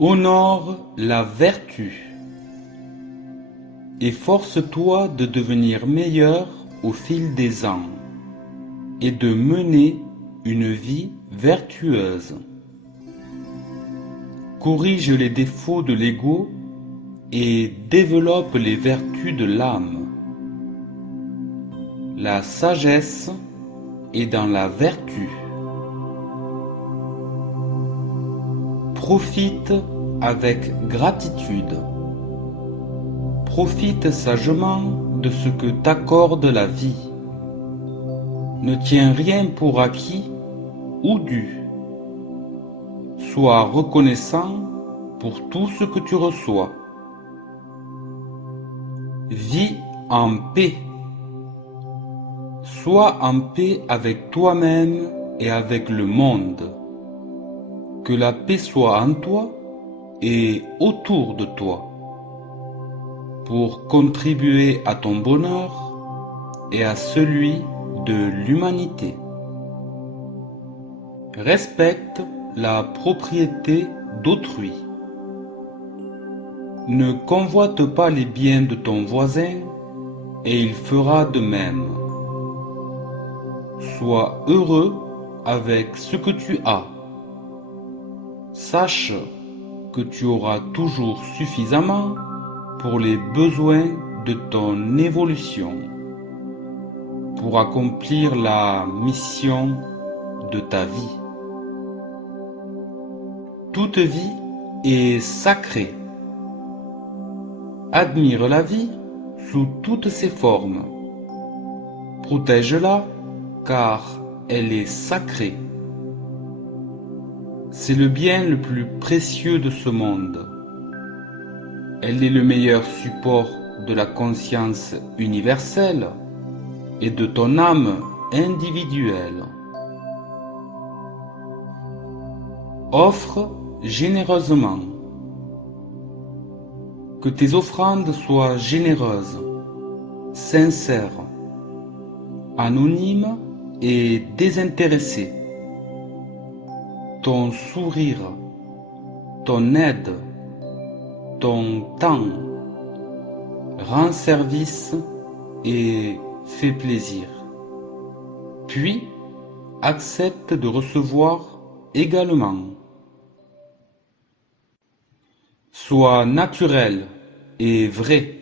Honore la vertu. Efforce-toi de devenir meilleur au fil des ans et de mener une vie vertueuse. Corrige les défauts de l'ego et développe les vertus de l'âme. La sagesse est dans la vertu. Profite avec gratitude. Profite sagement de ce que t'accorde la vie. Ne tiens rien pour acquis ou dû. Sois reconnaissant pour tout ce que tu reçois. Vis en paix. Sois en paix avec toi-même et avec le monde. Que la paix soit en toi et autour de toi, pour contribuer à ton bonheur et à celui de l'humanité. Respecte la propriété d'autrui. Ne convoite pas les biens de ton voisin et il fera de même. Sois heureux avec ce que tu as. Sache que tu auras toujours suffisamment pour les besoins de ton évolution, pour accomplir la mission de ta vie. Toute vie est sacrée. Admire la vie sous toutes ses formes. Protège-la car elle est sacrée. C'est le bien le plus précieux de ce monde. Elle est le meilleur support de la conscience universelle et de ton âme individuelle. Offre généreusement. Que tes offrandes soient généreuses, sincères, anonymes et désintéressées. Ton sourire, ton aide, ton temps rend service et fait plaisir. Puis, accepte de recevoir également. Sois naturel et vrai.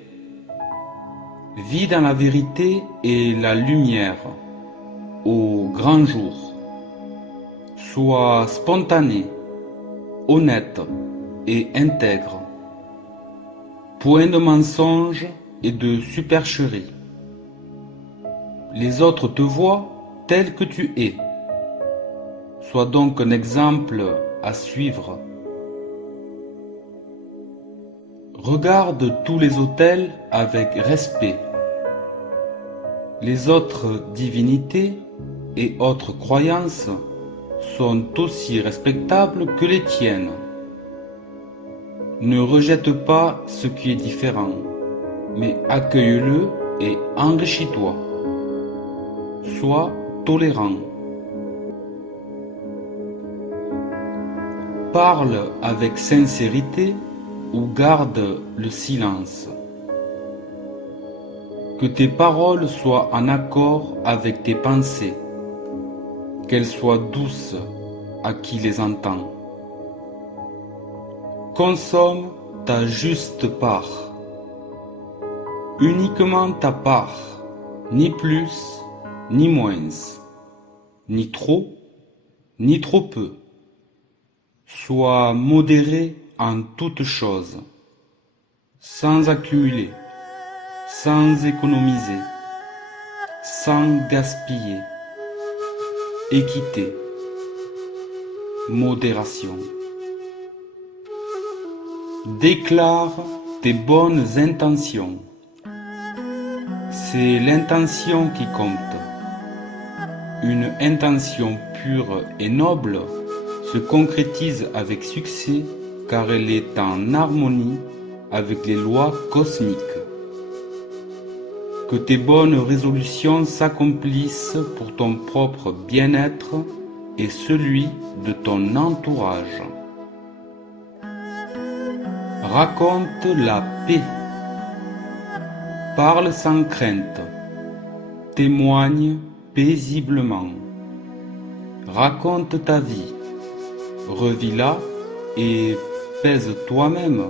Vis dans la vérité et la lumière au grand jour. Sois spontané, honnête et intègre. Point de mensonge et de supercherie. Les autres te voient tel que tu es. Sois donc un exemple à suivre. Regarde tous les autels avec respect. Les autres divinités et autres croyances sont aussi respectables que les tiennes. Ne rejette pas ce qui est différent, mais accueille-le et enrichis-toi. Sois tolérant. Parle avec sincérité ou garde le silence. Que tes paroles soient en accord avec tes pensées, qu'elles soient douces à qui les entend. Consomme ta juste part, uniquement ta part, ni plus, ni moins, ni trop, ni trop peu. Sois modéré en toutes choses, sans accumuler, sans économiser, sans gaspiller. Équité, modération. Déclare tes bonnes intentions. C'est l'intention qui compte. Une intention pure et noble se concrétise avec succès car elle est en harmonie avec les lois cosmiques. Que tes bonnes résolutions s'accomplissent pour ton propre bien-être et celui de ton entourage. Raconte la paix. Parle sans crainte. Témoigne paisiblement. Raconte ta vie. Revis-la et pèse toi-même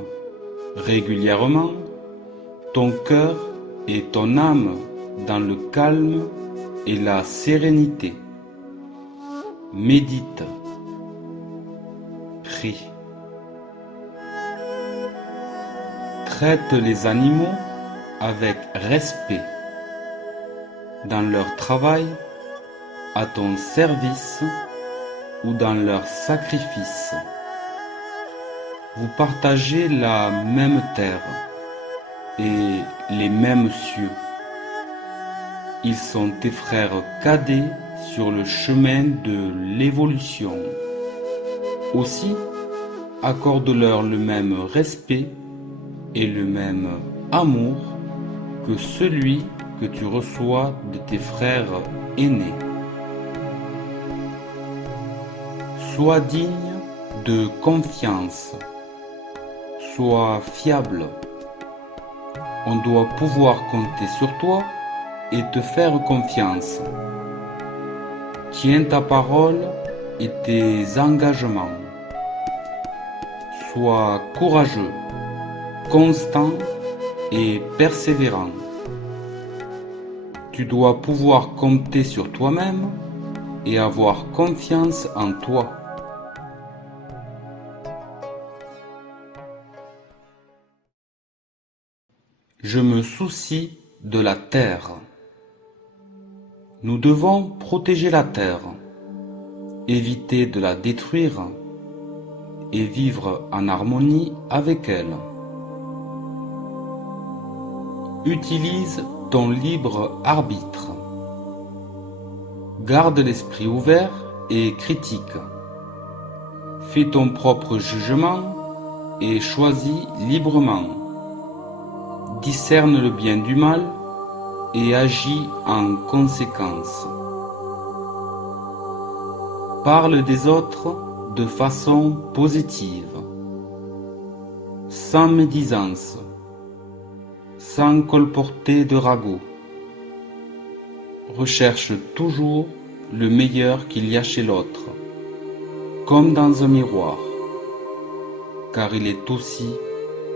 régulièrement ton cœur et ton âme dans le calme et la sérénité. Médite. Prie. Traite les animaux avec respect dans leur travail, à ton service ou dans leur sacrifice. Vous partagez la même terre et les mêmes cieux. Ils sont tes frères cadets sur le chemin de l'évolution. Aussi, accorde-leur le même respect et le même amour que celui que tu reçois de tes frères aînés. Sois digne de confiance. Sois fiable. On doit pouvoir compter sur toi et te faire confiance. Tiens ta parole et tes engagements. Sois courageux, constant et persévérant. Tu dois pouvoir compter sur toi-même et avoir confiance en toi. Je me soucie de la terre. Nous devons protéger la terre, éviter de la détruire et vivre en harmonie avec elle. Utilise ton libre arbitre. Garde l'esprit ouvert et critique. Fais ton propre jugement et choisis librement. Discerne le bien du mal et agis en conséquence. Parle des autres de façon positive, sans médisance, sans colporter de ragots. Recherche toujours le meilleur qu'il y a chez l'autre, comme dans un miroir, car il est aussi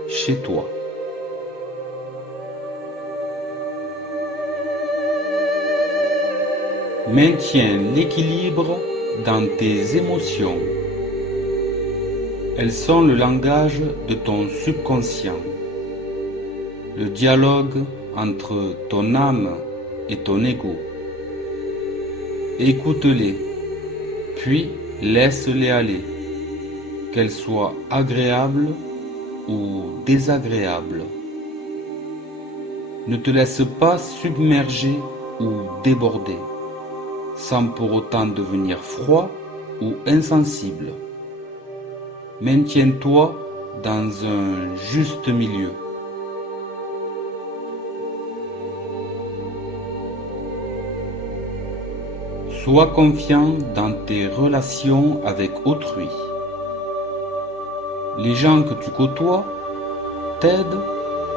chez toi. Maintiens l'équilibre dans tes émotions. Elles sont le langage de ton subconscient, le dialogue entre ton âme et ton ego. Écoute-les, puis laisse-les aller, qu'elles soient agréables ou désagréables. Ne te laisse pas submerger ou déborder, sans pour autant devenir froid ou insensible. Maintiens-toi dans un juste milieu. Sois confiant dans tes relations avec autrui. Les gens que tu côtoies t'aident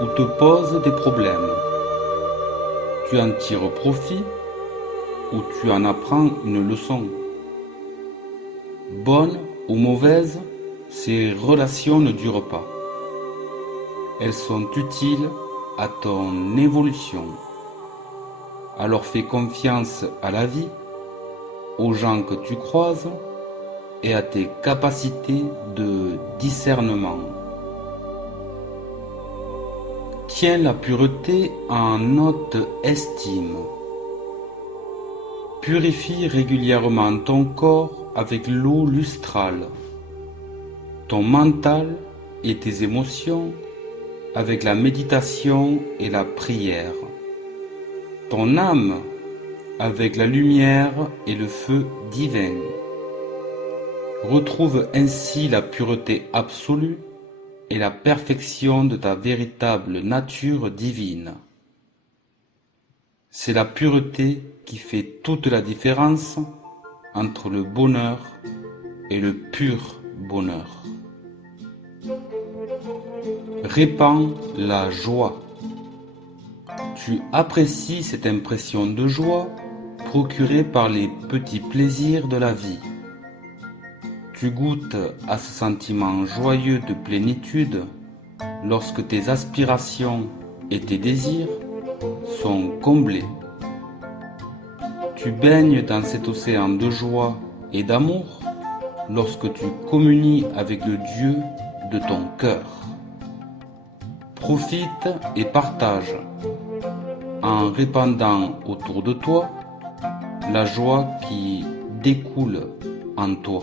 ou te posent des problèmes. Tu en tires profit ou tu en apprends une leçon. Bonnes ou mauvaises, ces relations ne durent pas. Elles sont utiles à ton évolution. Alors fais confiance à la vie, aux gens que tu croises et à tes capacités de discernement. Tiens la pureté en haute estime. Purifie régulièrement ton corps avec l'eau lustrale, ton mental et tes émotions avec la méditation et la prière, ton âme avec la lumière et le feu divin. Retrouve ainsi la pureté absolue et la perfection de ta véritable nature divine. C'est la pureté qui fait toute la différence entre le bonheur et le pur bonheur. Répands la joie. Tu apprécies cette impression de joie procurée par les petits plaisirs de la vie. Tu goûtes à ce sentiment joyeux de plénitude lorsque tes aspirations et tes désirs sont comblés. Tu baignes dans cet océan de joie et d'amour lorsque tu communies avec le Dieu de ton cœur. Profite et partage en répandant autour de toi la joie qui découle en toi.